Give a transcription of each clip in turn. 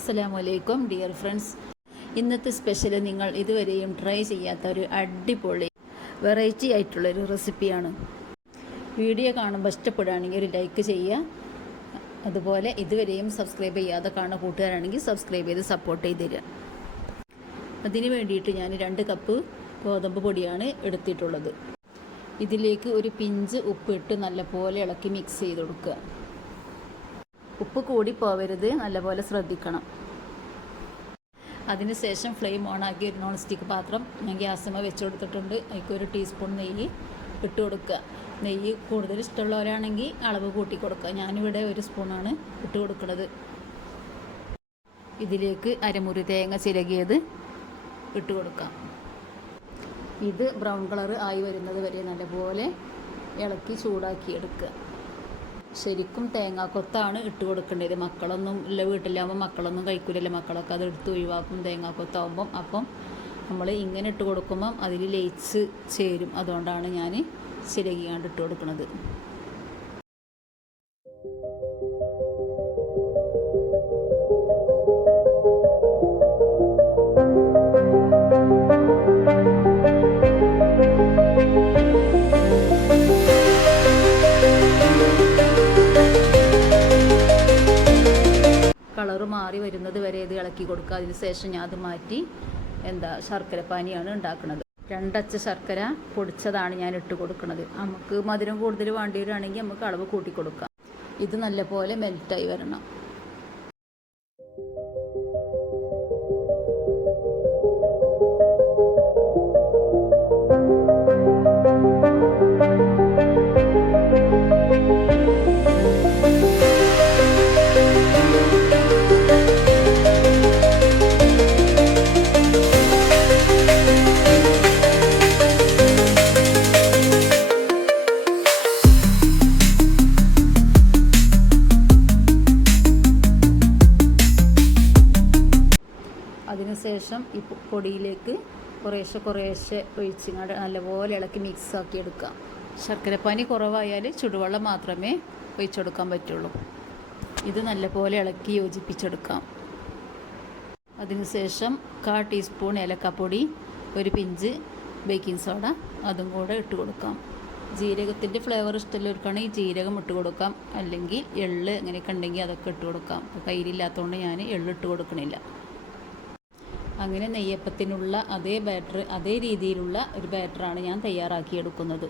അസ്സലാമലൈക്കും dear friends. ഇന്നത്തെ special നിങ്ങൾ ഇതുവരെയും ട്രൈ ചെയ്യാത്ത ഒരു അടിപൊളി വെറൈറ്റി ആയിട്ടുള്ളൊരു റെസിപ്പിയാണ്. വീഡിയോ കാണുമ്പോൾ ഇഷ്ടപ്പെടുകയാണെങ്കിൽ ഒരു ലൈക്ക് ചെയ്യുക. അതുപോലെ ഇതുവരെയും സബ്സ്ക്രൈബ് ചെയ്യാതെ കാണുന്ന കൂട്ടുകാരാണെങ്കിൽ സബ്സ്ക്രൈബ് ചെയ്ത് സപ്പോർട്ട് ചെയ്ത് തരിക. അതിന് വേണ്ടിയിട്ട് ഞാൻ 2 കപ്പ് ഗോതമ്പ് പൊടിയാണ് എടുത്തിട്ടുള്ളത്. ഇതിലേക്ക് ഒരു പിഞ്ച് ഉപ്പിട്ട് നല്ലപോലെ ഇളക്കി മിക്സ് ചെയ്ത് കൊടുക്കുക. ഉപ്പ് കൂടി പോവരുത്, നല്ലപോലെ ശ്രദ്ധിക്കണം. അതിനുശേഷം ഫ്ലെയിം ഓണാക്കി ഒരു നോൺ സ്റ്റിക്ക് പാത്രം ഞാൻ ഗ്യാസുമ്മ വെച്ച് കൊടുത്തിട്ടുണ്ട്. അതിലേക്ക് 1 ടീസ്പൂൺ നെയ്യ് ഇട്ട് കൊടുക്കുക. നെയ്യ് കൂടുതൽ ഇഷ്ടമുള്ളവരാണെങ്കിൽ അളവ് കൂട്ടി കൊടുക്കുക. ഞാനിവിടെ 1 സ്പൂണാണ് ഇട്ട് കൊടുക്കുന്നത്. ഇതിലേക്ക് അരമുറി തേങ്ങ ചിരകിയത് ഇട്ട് കൊടുക്കാം. ഇത് ബ്രൗൺ കളർ ആയി വരുന്നത് വരെ നല്ലപോലെ ഇളക്കി ചൂടാക്കി എടുക്കുക. ശരിക്കും തേങ്ങാക്കൊത്താണ് ഇട്ട് കൊടുക്കേണ്ടത്. മക്കളൊന്നും ഇല്ല, വീട്ടിലാകുമ്പോൾ മക്കളൊന്നും കഴിക്കില്ലല്ലോ. മക്കളൊക്കെ അത് എടുത്ത് ഒഴിവാക്കും തേങ്ങാക്കൊത്താവുമ്പം. അപ്പം നമ്മൾ ഇങ്ങനെ ഇട്ട് കൊടുക്കുമ്പം അതിൽ ലയിച്ച് ചേരും. അതുകൊണ്ടാണ് ഞാൻ ചിരകിയാണ്ട് ഇട്ട് കൊടുക്കുന്നത്. കളറ് മാറി വരുന്നത് വരെ ഇത് ഇളക്കി കൊടുക്കുക. അതിന് ശേഷം ഞാൻ അത് മാറ്റി ശർക്കര പാനിയാണ് ഉണ്ടാക്കുന്നത്. 2 അച്ച ശർക്കര പൊടിച്ചതാണ് ഞാൻ ഇട്ട് കൊടുക്കുന്നത്. നമുക്ക് മധുരം കൂടുതൽ വേണ്ടിവരാണെങ്കിൽ നമുക്ക് അളവ് കൂട്ടി കൊടുക്കാം. ഇത് നല്ലപോലെ മെൽറ്റായി വരണം. അതിനുശേഷം ഈ പൊടിയിലേക്ക് കുറേശ്ശെ ഒഴിച്ചിങ്ങാണ്ട് നല്ലപോലെ ഇളക്കി മിക്സ് ആക്കി എടുക്കാം. ശർക്കരപ്പാനി കുറവായാൽ ചുടുവെള്ളം മാത്രമേ ഒഴിച്ചെടുക്കാൻ പറ്റുള്ളൂ. ഇത് നല്ലപോലെ ഇളക്കി യോജിപ്പിച്ചെടുക്കാം. അതിനുശേഷം 1/4 ടീസ്പൂൺ ഏലക്കാപ്പൊടി, 1 പിഞ്ച് ബേക്കിംഗ് സോഡ അതും കൂടെ ഇട്ട് കൊടുക്കാം. ജീരകത്തിൻ്റെ ഫ്ലേവർ ഇഷ്ടമുള്ളവർക്കാണെങ്കിൽ ജീരകം ഇട്ട് കൊടുക്കാം. അല്ലെങ്കിൽ എള്ള് അങ്ങനെയൊക്കെ ഉണ്ടെങ്കിൽ അതൊക്കെ ഇട്ട് കൊടുക്കാം. കയ്യിലില്ലാത്തതുകൊണ്ട് ഞാൻ എള്ള് ഇട്ട് കൊടുക്കണില്ല. അങ്ങനെ നെയ്യപ്പത്തിനുള്ള അതേ രീതിയിലുള്ള ഒരു ബാറ്ററാണ് ഞാൻ തയ്യാറാക്കിയെടുക്കുന്നത്.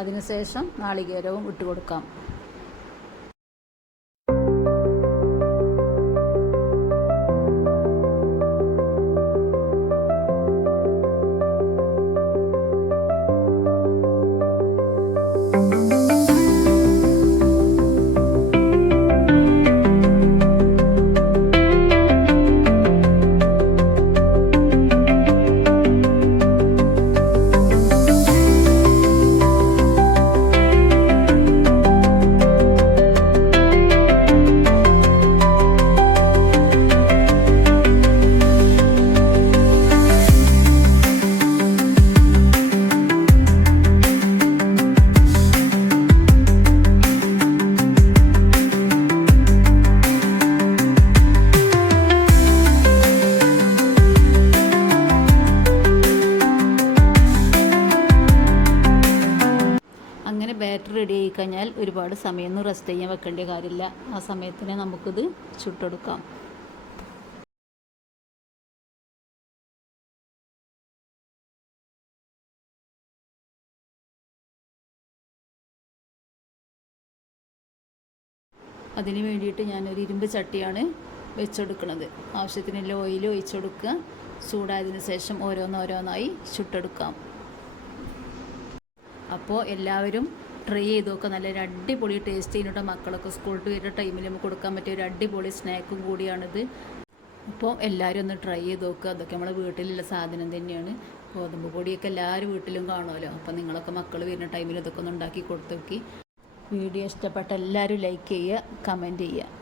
അതിനുശേഷം നാളികേരവും ഇട്ട് കൊടുക്കാം. ആയാൽ ഒരുപാട് സമയമൊന്നും റെസ്റ്റ് ചെയ്യാൻ വെക്കേണ്ട കാര്യമില്ല. ആ സമയത്തിന് നമുക്കിത് ചുട്ടെടുക്കാം. അതിന് വേണ്ടിയിട്ട് ഞാനൊരു ഇരുമ്പ് ചട്ടിയാണ് വെച്ചെടുക്കുന്നത്. ആവശ്യത്തിനുള്ള ഓയിൽ ഒഴിച്ചു കൊടുക്കുക. ചൂടായതിനു ശേഷം ഓരോന്നോരോന്നായി ചുട്ടെടുക്കാം. അപ്പോൾ എല്ലാവരും ട്രൈ ചെയ്ത് നോക്കുക. നല്ലൊരു അടിപൊളി ടേസ്റ്റ് ചെയ്യുന്നുണ്ട്. മക്കളൊക്കെ സ്കൂളിൽ വരുന്ന ടൈമിൽ നമുക്ക് കൊടുക്കാൻ പറ്റിയ ഒരു അടിപൊളി സ്നാക്കും കൂടിയാണിത്. അപ്പോൾ എല്ലാവരും ഒന്ന് ട്രൈ ചെയ്ത് നോക്കുക. അതൊക്കെ നമ്മളെ വീട്ടിലുള്ള സാധനം തന്നെയാണ്. ഗോതമ്പ് പൊടിയൊക്കെ എല്ലാവരും വീട്ടിലും കാണുമല്ലോ. അപ്പോൾ നിങ്ങളൊക്കെ മക്കൾ വരുന്ന ടൈമിൽ ഇതൊക്കെ ഒന്ന് ഉണ്ടാക്കി കൊടുത്തു നോക്കി. വീഡിയോ ഇഷ്ടപ്പെട്ട എല്ലാവരും ലൈക്ക് ചെയ്യുക, കമൻറ്റ് ചെയ്യുക.